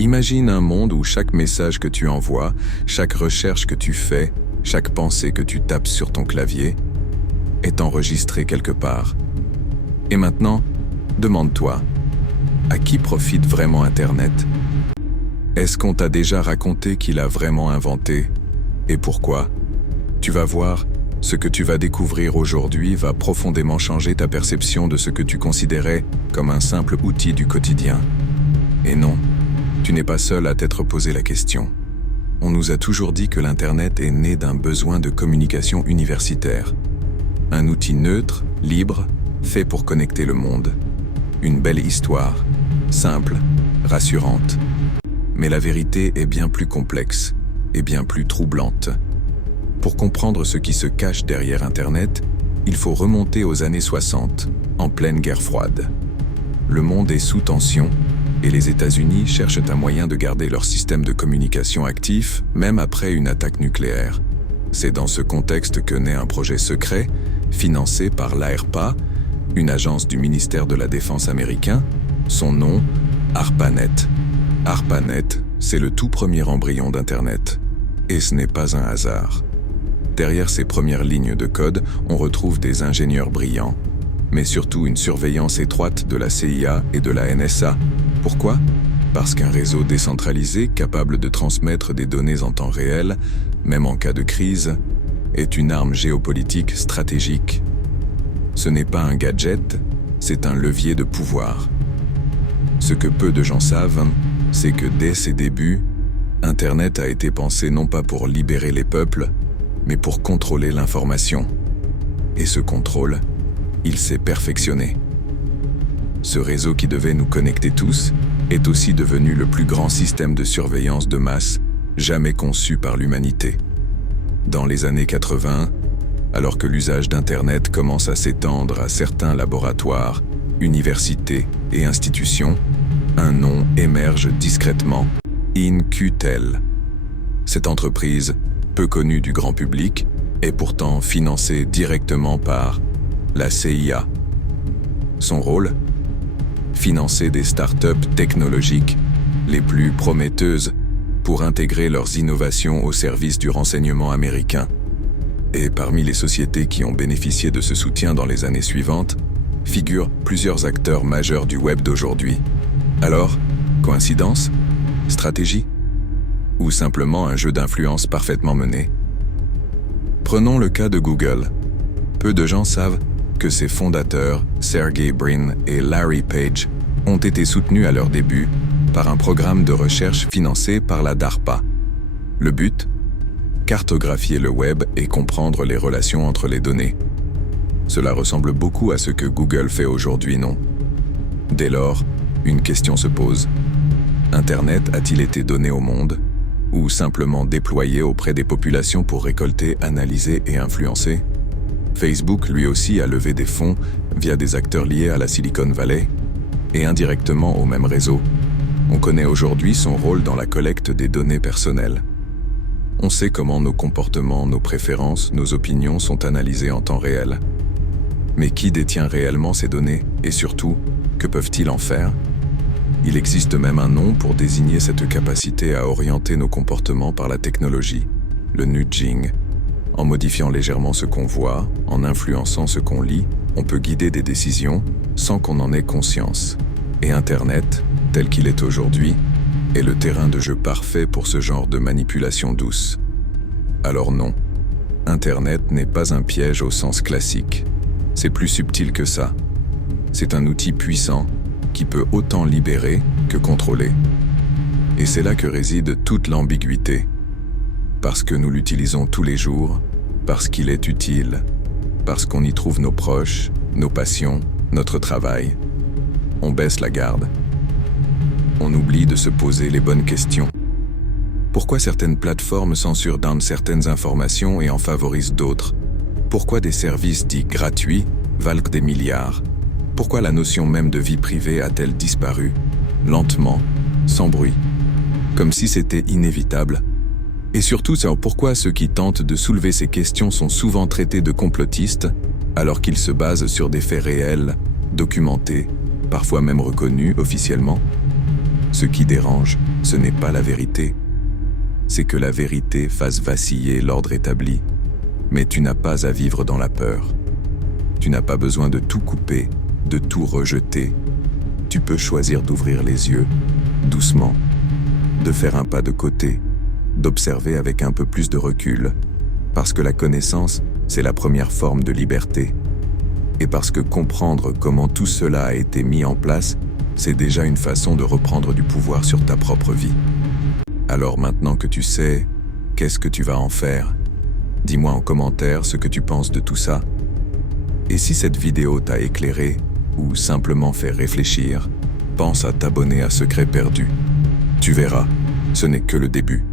Imagine un monde où chaque message que tu envoies, chaque recherche que tu fais, chaque pensée que tu tapes sur ton clavier est enregistré quelque part. Et maintenant, demande-toi, à qui profite vraiment Internet? Est-ce qu'on t'a déjà raconté qu'il a vraiment inventé? Et pourquoi? Tu vas voir, ce que tu vas découvrir aujourd'hui va profondément changer ta perception de ce que tu considérais comme un simple outil du quotidien. Et non, tu n'es pas seul à t'être posé la question. On nous a toujours dit que l'Internet est né d'un besoin de communication universitaire. Un outil neutre, libre, fait pour connecter le monde. Une belle histoire, simple, rassurante. Mais la vérité est bien plus complexe et bien plus troublante. Pour comprendre ce qui se cache derrière Internet, il faut remonter aux années 60, en pleine guerre froide. Le monde est sous tension et les États-Unis cherchent un moyen de garder leur système de communication actif, même après une attaque nucléaire. C'est dans ce contexte que naît un projet secret, financé par l'ARPA, une agence du ministère de la Défense américain. Son nom, ARPANET. ARPANET, c'est le tout premier embryon d'Internet. Et ce n'est pas un hasard. Derrière ces premières lignes de code, on retrouve des ingénieurs brillants, mais surtout une surveillance étroite de la CIA et de la NSA. Pourquoi? Parce qu'un réseau décentralisé capable de transmettre des données en temps réel, même en cas de crise, est une arme géopolitique stratégique. Ce n'est pas un gadget, c'est un levier de pouvoir. Ce que peu de gens savent, c'est que dès ses débuts, Internet a été pensé non pas pour libérer les peuples, mais pour contrôler l'information. Et ce contrôle, il s'est perfectionné. Ce réseau qui devait nous connecter tous est aussi devenu le plus grand système de surveillance de masse jamais conçu par l'humanité. Dans les années 80, alors que l'usage d'Internet commence à s'étendre à certains laboratoires, universités et institutions, un nom émerge discrètement, In-Q-Tel. Cette entreprise, peu connue du grand public, est pourtant financée directement par la CIA. Son rôle? Financer des startups technologiques les plus prometteuses pour intégrer leurs innovations au service du renseignement américain. Et parmi les sociétés qui ont bénéficié de ce soutien dans les années suivantes, figurent plusieurs acteurs majeurs du web d'aujourd'hui. Alors, coïncidence? Stratégie? Ou simplement un jeu d'influence parfaitement mené? Prenons le cas de Google. Peu de gens savent que ses fondateurs, Sergey Brin et Larry Page, ont été soutenus à leur début par un programme de recherche financé par la DARPA. Le but? Cartographier le web et comprendre les relations entre les données. Cela ressemble beaucoup à ce que Google fait aujourd'hui, non? Dès lors, une question se pose. Internet a-t-il été donné au monde? Ou simplement déployé auprès des populations pour récolter, analyser et influencer? Facebook, lui aussi, a levé des fonds via des acteurs liés à la Silicon Valley et indirectement au même réseau. On connaît aujourd'hui son rôle dans la collecte des données personnelles. On sait comment nos comportements, nos préférences, nos opinions sont analysés en temps réel. Mais qui détient réellement ces données et surtout, que peuvent-ils en faire? Il existe même un nom pour désigner cette capacité à orienter nos comportements par la technologie, le nudging. En modifiant légèrement ce qu'on voit, en influençant ce qu'on lit, on peut guider des décisions sans qu'on en ait conscience. Et Internet, tel qu'il est aujourd'hui, est le terrain de jeu parfait pour ce genre de manipulation douce. Alors non, Internet n'est pas un piège au sens classique. C'est plus subtil que ça. C'est un outil puissant qui peut autant libérer que contrôler. Et c'est là que réside toute l'ambiguïté. Parce que nous l'utilisons tous les jours, parce qu'il est utile, parce qu'on y trouve nos proches, nos passions, notre travail. On baisse la garde. On oublie de se poser les bonnes questions. Pourquoi certaines plateformes censurent down certaines informations et en favorisent d'autres? Pourquoi des services dits gratuits valent des milliards? Pourquoi la notion même de vie privée a-t-elle disparu, lentement, sans bruit, comme si c'était inévitable? Et surtout, pourquoi ceux qui tentent de soulever ces questions sont souvent traités de complotistes, alors qu'ils se basent sur des faits réels, documentés, parfois même reconnus officiellement? Ce qui dérange, ce n'est pas la vérité. C'est que la vérité fasse vaciller l'ordre établi. Mais tu n'as pas à vivre dans la peur. Tu n'as pas besoin de tout couper, de tout rejeter. Tu peux choisir d'ouvrir les yeux, doucement, de faire un pas de côté, d'observer avec un peu plus de recul, parce que la connaissance, c'est la première forme de liberté. Et parce que comprendre comment tout cela a été mis en place, c'est déjà une façon de reprendre du pouvoir sur ta propre vie. Alors maintenant que tu sais, qu'est-ce que tu vas en faire? Dis-moi en commentaire ce que tu penses de tout ça. Et si cette vidéo t'a éclairé ou simplement fait réfléchir, pense à t'abonner à Secret Perdu. Tu verras, ce n'est que le début.